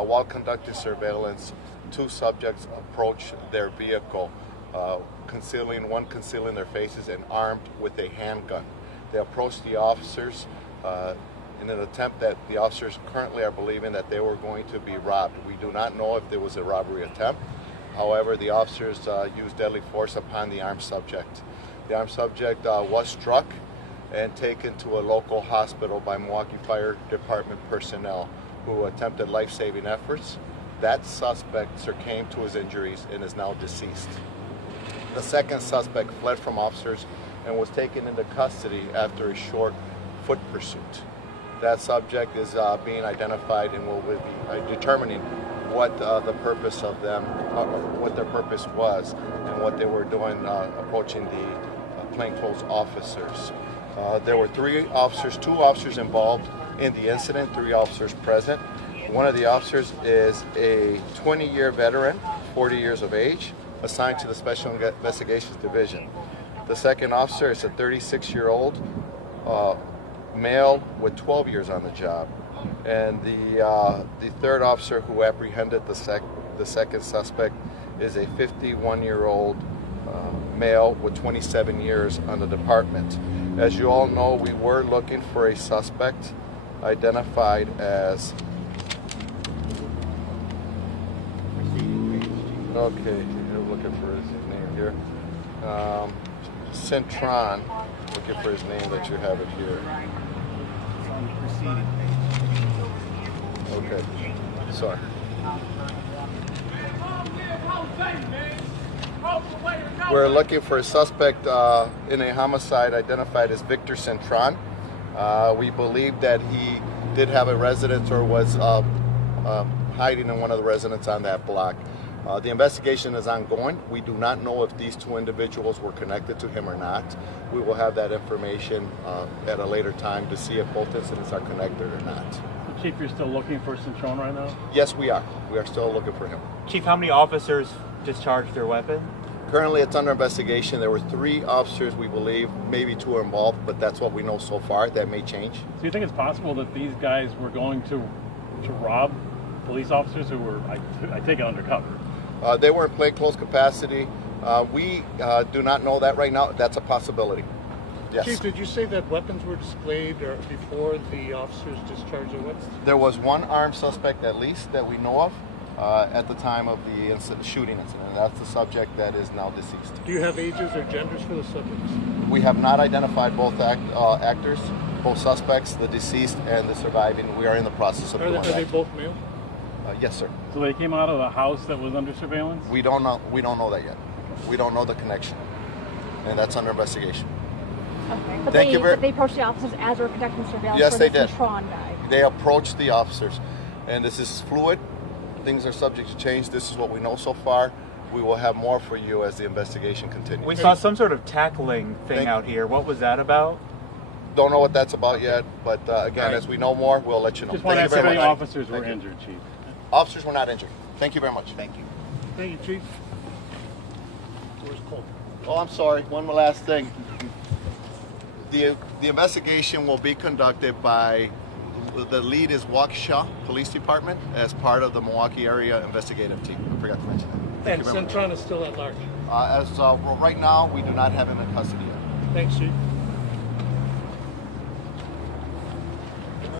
While conducting surveillance, two subjects approached their vehicle, one concealing their faces and armed with a handgun. They approached the officers in an attempt that the officers currently are believing that they were going to be robbed. We do not know if there was a robbery attempt. However, the officers used deadly force upon the armed subject. The armed subject was struck and taken to a local hospital by Milwaukee Fire Department personnel who attempted life-saving efforts. That suspect succumbed to his injuries and is now deceased. The second suspect fled from officers and was taken into custody after a short foot pursuit. That subject is being identified and will be determining what the purpose of them, what their purpose was, and what they were doing approaching the plainclothes officers. There were two officers involved in the incident, 3 officers present. One of the officers is a 20-year veteran, 40 years of age, assigned to the Special Investigations Division. The second officer is a 36-year-old male with 12 years on the job. And the third officer who apprehended the second suspect is a 51-year-old male with 27 years on the department. As you all know, we were looking for a suspect identified as you're looking for his name here. Cintron, looking for his name that you have it here. Okay, sorry. We're looking for a suspect in a homicide identified as Victor Cintron. We believe that he did have a residence or was hiding in one of the residences on that block. The investigation is ongoing. We do not know if these 2 individuals were connected to him or not. We will have that information at a later time to see if both incidents are connected or not. Chief, you're still looking for Cintron right now? Yes, we are. We are still looking for him. Chief, how many officers discharged their weapon? Currently, it's under investigation. There were 3 officers, we believe, maybe 2 are involved, but that's what we know so far. That may change. So you think it's possible that these guys were going to rob police officers who were, I take it, undercover? They were in plainclothes capacity. We do not know that right now. That's a possibility. Yes. Chief, did you say that weapons were displayed before the officers discharged their weapons? There was 1 armed suspect at least that we know of at the time of the shooting incident. That's the subject that is now deceased. Do you have ages or genders for the subjects? We have not identified both actors, both suspects, the deceased and the surviving. We are in the process of doing that. Are they both male? Yes, sir. So they came out of the house that was under surveillance? We don't know. We don't know that yet. We don't know the connection, and that's under investigation. Okay. But they approached the officers as they were conducting surveillance. Yes, for they the did. Cintron guy. They approached the officers, and this is fluid. Things are subject to change. This is what we know so far. We will have more for you as the investigation continues. We saw some sort of tackling thing out here. What was that about? Don't know what that's about yet, but again, as we know more, we'll let you know. Just want to ask if any officers were injured, Chief. Officers were not injured. Thank you very much. Thank you. Thank you, Chief. Where's Cole? Oh, I'm sorry. One last thing. The investigation will be conducted by, the lead is Waukesha Police Department as part of the Milwaukee area investigative team. I forgot to mention that. And Cintron is still at large. As right now, we do not have him in custody yet. Thanks, Chief.